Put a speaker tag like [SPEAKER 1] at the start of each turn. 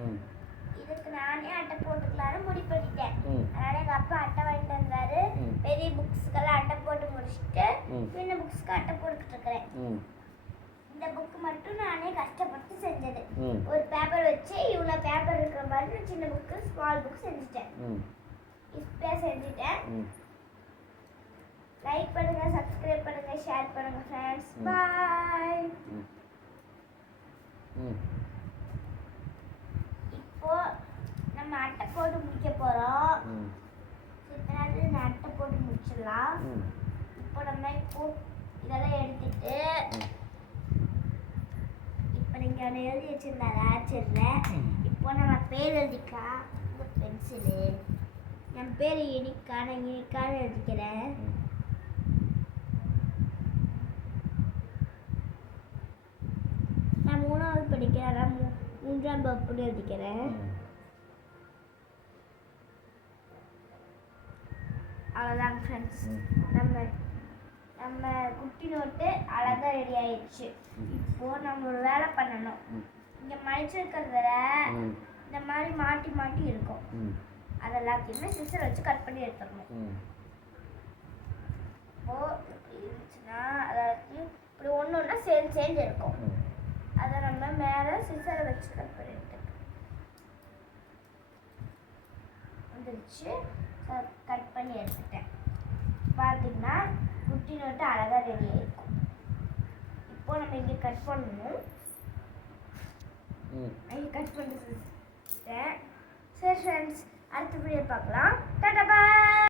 [SPEAKER 1] ம்.
[SPEAKER 2] இதுக்கு நானே அட்டை போட்டுக்கலாம்னு முடிவு பண்ணிட்டேன் அதனால எங்கள் அப்பா அட்டை வாங்கிட்டு வந்தாரு. பெரிய புக்ஸ்க்கெல்லாம் அட்டை போட்டு முடிச்சுட்டு. சின்ன புக்ஸ்க்கு அட்டை போட்டுக்கிட்டு இருக்கிறேன் இந்த புக் மட்டும் நானே கஷ்டப்பட்டு செஞ்சது. ஒரு பேப்பர் வச்சு இவ்வளோ பேப்பர் இருக்கிற மாதிரி நான் சின்ன புக்கு ஸ்மால் புக் செஞ்சுட்டேன். இப்போ செஞ்சுட்டேன். லைக் பண்ணுங்க சப்ஸ்கிரைப் பண்ணுங்க ஷேர் பண்ணுங்க ஃப்ரெண்ட்ஸ். பாய்
[SPEAKER 1] ம் ம்
[SPEAKER 2] இப்போ நம்ம அட்டை போட்டு முடிக்க போகிறோம் சித்தனால நான் அட்டை போட்டு முடிச்சிடலாம். இப்போ நம்ம இப்போ இதெல்லாம் எடுத்துட்டு. இப்போ நீங்கள் அதை எழுதி வச்சிருந்தா ஆச்சிடுறேன் இப்போ நம்ம பேர் எழுதிக்கலாம். இந்த பென்சிலு. என் பேர் இனிக்கா நான் இனிக்கான்னு எழுதிக்கிறேன். நான் மூணாவது படிக்கிறேன். மூன்றாம் வகுப்புன்னு எழுதிக்கிறேன். அவ்வளோதாங்க ஃப்ரெண்ட்ஸ். நம்ம நம்ம குட்டி நோட்டு அழகாக ரெடி ஆயிடுச்சு. இப்போ நம்ம ஒரு வேலை பண்ணணும். இங்கே மடிச்சிருக்கிறதுல இந்த மாதிரி மாட்டி மாட்டி இருக்கும். அது எல்லாத்தையுமே சிஸ்டர் வச்சு கட் பண்ணி எடுத்துடணும்.
[SPEAKER 1] ம்.
[SPEAKER 2] இப்போ இப்படி இருந்துச்சுன்னா அதாவது இப்படி ஒன்று ஒன்றா சேர்ந்து சேர்ந்து இருக்கும். அதை நம்ம மேலே சிசரை வச்சு கட் பண்ணி வந்துருச்சு கட் பண்ணி எடுத்துட்டேன். பார்த்தீங்கன்னா குட்டி நோட்டு அழகாக ரெடி ஆயிருக்கும் இப்போ நம்ம இங்கே கட் பண்ணணும். இங்கே கட் பண்ணிட்டேன் சரி ஃப்ரெண்ட்ஸ் அடுத்த வீடியோ பார்க்கலாம். டாடா பாய்!